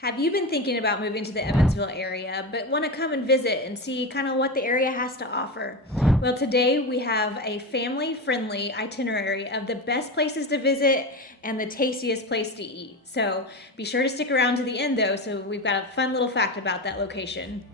Have you been thinking about moving to the Evansville area, but want to come and visit and see kind of what the area has to offer? Well, today we have a family friendly itinerary of the best places to visit and the tastiest place to eat. So be sure to stick around to the end though, so we've got a fun little fact about that location.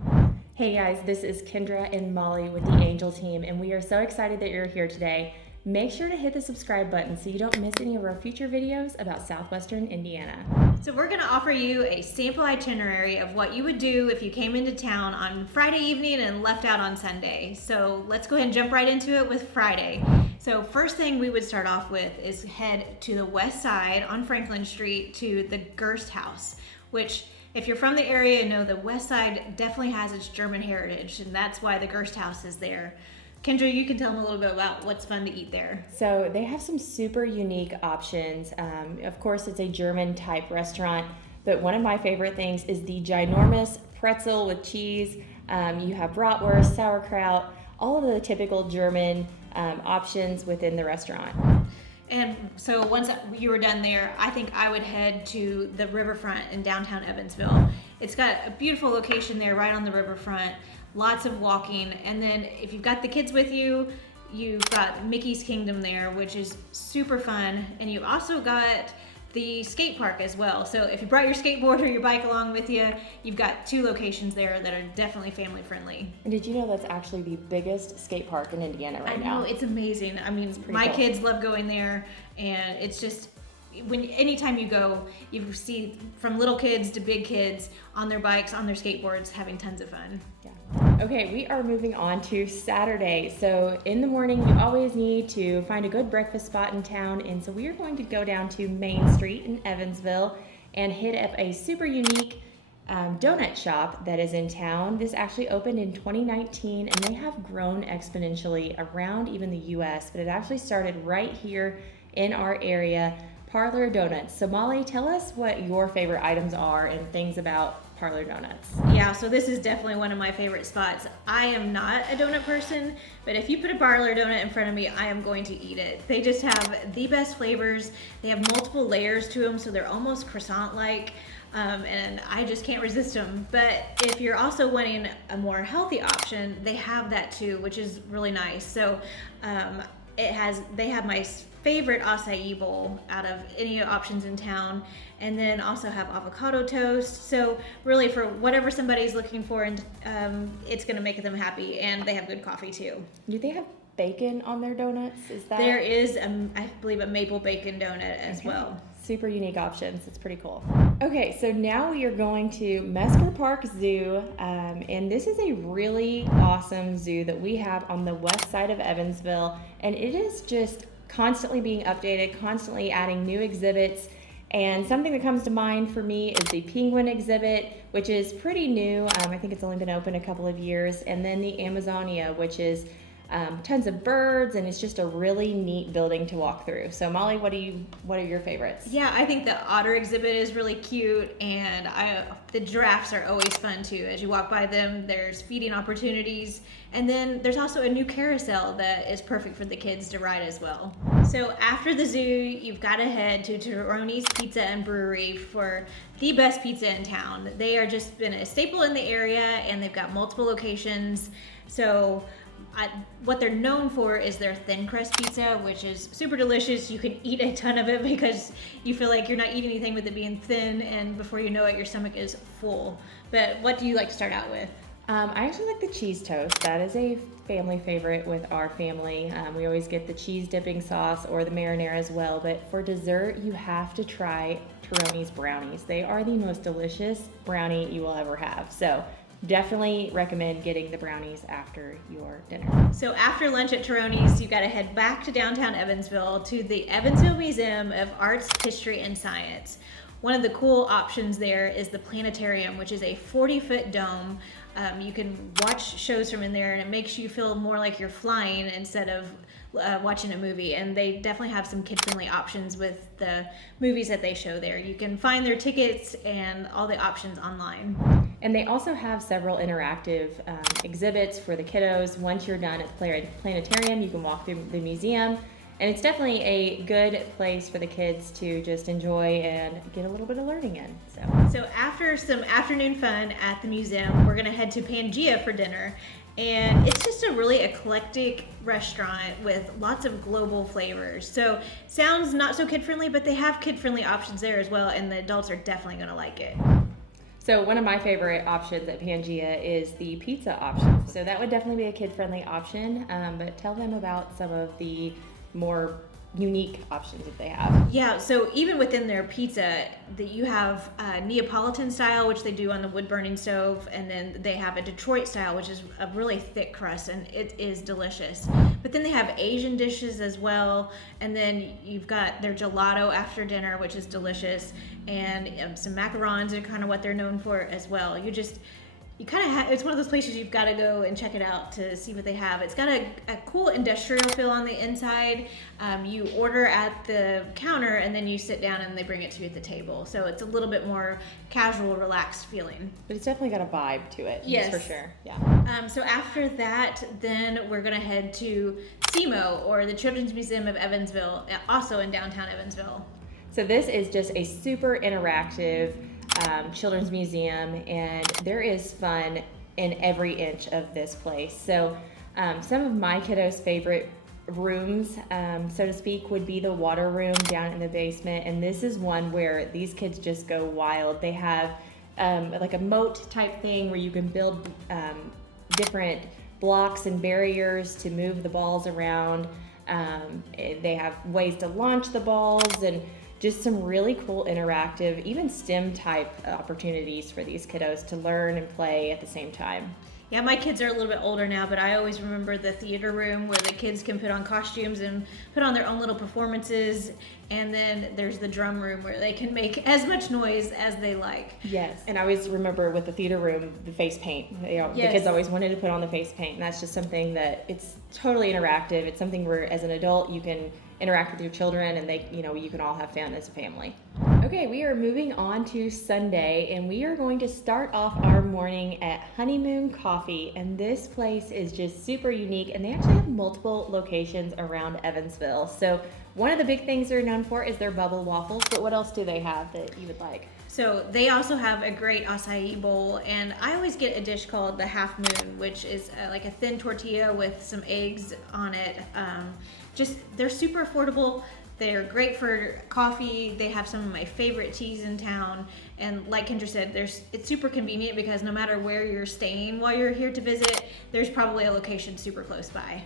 Hey guys, this is Kendra and Molly with the Angel team, and we are so excited that you're here today. Make sure to hit the subscribe button so you don't miss any of our future videos about Southwestern Indiana. So we're going to offer you a sample itinerary of what you would do if you came into town on Friday evening and left out on Sunday. So let's go ahead and jump right into it with Friday. So first thing we would start off with is head to the west side on Franklin Street to the Gerst House, which if you're from the area, you know the west side definitely has its German heritage, and that's why the Gerst House is there. Kendra, you can tell them a little bit about what's fun to eat there. So they have some super unique options. Of course, it's a German type restaurant, but one of my favorite things is the ginormous pretzel with cheese. You have bratwurst, sauerkraut, all of the typical German options within the restaurant. And so once you were done there, I think I would head to the riverfront in downtown Evansville. It's got a beautiful location there right on the riverfront, lots of walking. And then if you've got the kids with you, you've got Mickey's Kingdom there, which is super fun. And you've also got the skate park as well. So if you brought your skateboard or your bike along with you, you've got two locations there that are definitely family friendly. And did you know that's actually the biggest skate park in Indiana right now? I know, it's amazing. I mean, my cool. kids love going there, and it's just anytime you go, you see from little kids to big kids on their bikes, on their skateboards, having tons of fun. Yeah. Okay, we are moving on to Saturday. So in the morning, you always need to find a good breakfast spot in town. And so we are going to go down to Main Street in Evansville and hit up a super unique donut shop that is in town. This actually opened in 2019, and they have grown exponentially around even the US, but it actually started right here in our area. Parlor Donuts. So Molly, tell us what your favorite items are and things about Parlor Donuts. Yeah, so this is definitely one of my favorite spots. I am not a donut person, but if you put a Parlor donut in front of me, I am going to eat it. They just have the best flavors. They have multiple layers to them, so they're almost croissant-like. And I just can't resist them. But if you're also wanting a more healthy option, they have that too, which is really nice. So they have my favorite acai bowl out of any options in town, and then also have avocado toast. So really for whatever somebody's looking for, and it's going to make them happy, and they have good coffee too. Do they have bacon on their donuts? Is that there is I believe a maple bacon donut as well. Super unique options. It's pretty cool. Okay, so now we are going to Mesker Park Zoo, and this is a really awesome zoo that we have on the west side of Evansville, and it is just constantly being updated, constantly adding new exhibits. And something that comes to mind for me is the penguin exhibit, which is pretty new. I think it's only been open a couple of years. And then the Amazonia, which is tons of birds, and it's just a really neat building to walk through. So Molly, what are your favorites? Yeah, I think the otter exhibit is really cute, and the giraffes are always fun too. As you walk by them, there's feeding opportunities, and then there's also a new carousel that is perfect for the kids to ride as well. So after the zoo, you've got to head to Taroni's Pizza and Brewery for the best pizza in town. They are just been a staple in the area, and they've got multiple locations. So what they're known for is their thin crust pizza, which is super delicious. You can eat a ton of it because you feel like you're not eating anything with it being thin, and before you know it, your stomach is full. But what do you like to start out with? I actually like the cheese toast. That is a family favorite with our family. We always get the cheese dipping sauce or the marinara as well. But for dessert, you have to try Taroni's brownies. They are the most delicious brownie you will ever have. So definitely recommend getting the brownies after your dinner. So after lunch at Taroni's, you got to head back to downtown Evansville to the Evansville Museum of Arts, History, and Science. One of the cool options there is the planetarium, which is a 40-foot dome. You can watch shows from in there, and it makes you feel more like you're flying instead of watching a movie. And they definitely have some kid-friendly options with the movies that they show there. You can find their tickets and all the options online. And they also have several interactive exhibits for the kiddos. Once you're done at the planetarium, you can walk through the museum And it's definitely a good place for the kids to just enjoy and get a little bit of learning in. So after some afternoon fun at the museum, we're gonna head to Pangea for dinner. And it's just a really eclectic restaurant with lots of global flavors. So sounds not so kid-friendly, but they have kid-friendly options there as well, and the adults are definitely gonna like it. So one of my favorite options at Pangea is the pizza option. So that would definitely be a kid-friendly option, but tell them about some of the more unique options that they have. Yeah, so even within their pizza, you have Neapolitan style, which they do on the wood burning stove, and then they have a Detroit style, which is a really thick crust, and it is delicious. But then they have Asian dishes as well, and then you've got their gelato after dinner, which is delicious, and some macarons are kind of what they're known for as well. You kind of have, it's one of those places you've got to go and check it out to see what they have. It's got a cool industrial feel on the inside. You order at the counter and then you sit down and they bring it to you at the table. So it's a little bit more casual, relaxed feeling. But it's definitely got a vibe to it. Yes. For sure. Yeah. So after that, then we're going to head to SEMO, or the Children's Museum of Evansville, also in downtown Evansville. So this is just a super interactive children's museum, and there is fun in every inch of this place. So some of my kiddos' favorite rooms, so to speak, would be the water room down in the basement, and this is one where these kids just go wild. They have like a moat type thing where you can build different blocks and barriers to move the balls around. They have ways to launch the balls, and just some really cool interactive, even STEM type opportunities for these kiddos to learn and play at the same time. Yeah, my kids are a little bit older now, but I always remember the theater room where the kids can put on costumes and put on their own little performances. And then there's the drum room where they can make as much noise as they like. Yes, and I always remember with the theater room, the face paint. The kids always wanted to put on the face paint, and that's just something that it's totally interactive. It's something where, as an adult, you can interact with your children, and you can all have fun as a family. Okay, we are moving on to Sunday, and we are going to start off our morning at Honeymoon Coffee, and this place is just super unique, and they actually have multiple locations around Evansville. So one of the big things they're known for is their bubble waffles, but what else do they have that you would like? So they also have a great acai bowl, and I always get a dish called the Half Moon, which is like a thin tortilla with some eggs on it. They're super affordable. They're great for coffee. They have some of my favorite teas in town. And like Kendra said, it's super convenient because no matter where you're staying while you're here to visit, there's probably a location super close by.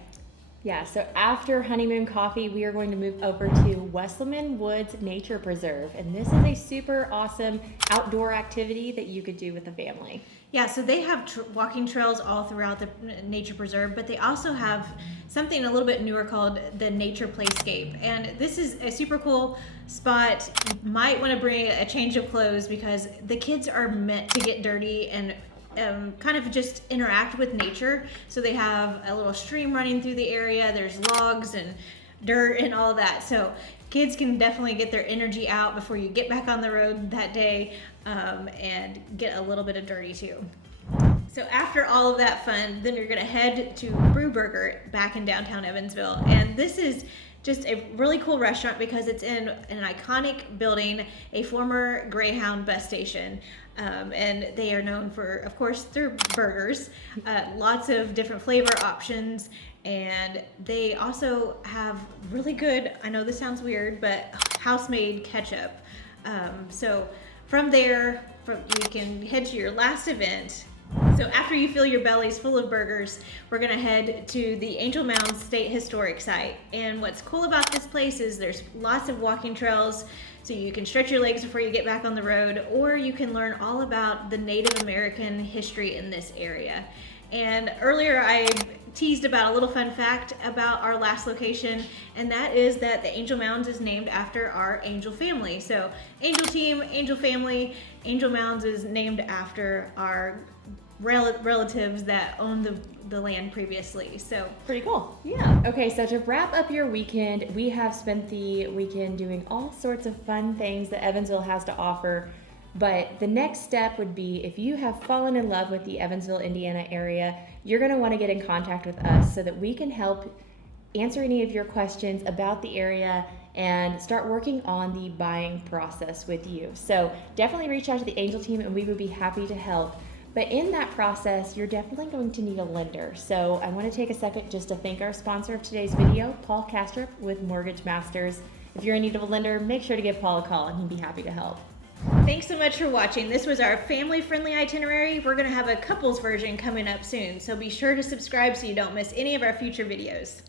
Yeah, so after Honeymoon Coffee, we are going to move over to Wesleyan Woods Nature Preserve. And this is a super awesome outdoor activity that you could do with the family. Yeah, so they have walking trails all throughout the nature preserve, but they also have something a little bit newer called the Nature Playscape. And this is a super cool spot. You might want to bring a change of clothes because the kids are meant to get dirty and kind of just interact with nature. So they have a little stream running through the area. There's logs and dirt and all that. So kids can definitely get their energy out before you get back on the road that day and get a little bit of dirty too. So after all of that fun, then you're gonna head to Brewburger back in downtown Evansville. And this is just a really cool restaurant because it's in an iconic building, a former Greyhound bus station. And they are known for, of course, their burgers, lots of different flavor options, and they also have really good, I know this sounds weird, but house-made ketchup. So from there, you can head to your last event. So after you fill your bellies full of burgers, we're gonna head to the Angel Mounds State Historic Site. And what's cool about this place is there's lots of walking trails, so you can stretch your legs before you get back on the road, or you can learn all about the Native American history in this area. And earlier I teased about a little fun fact about our last location, and that is that the Angel Mounds is named after our angel family. So Angel Team, Angel Family, Angel Mounds is named after our relatives that owned the land previously. So pretty cool. Yeah. Okay, so to wrap up your weekend, we have spent the weekend doing all sorts of fun things that Evansville has to offer. But the next step would be, if you have fallen in love with the Evansville, Indiana area, you're going to want to get in contact with us so that we can help answer any of your questions about the area, and start working on the buying process with you. So definitely reach out to the Angel team and we would be happy to help. But in that process, you're definitely going to need a lender. So I want to take a second just to thank our sponsor of today's video, Paul Kastrup with Mortgage Masters. If you're in need of a lender, make sure to give Paul a call and he'd be happy to help. Thanks so much for watching. This was our family-friendly itinerary. We're going to have a couples version coming up soon, so be sure to subscribe so you don't miss any of our future videos.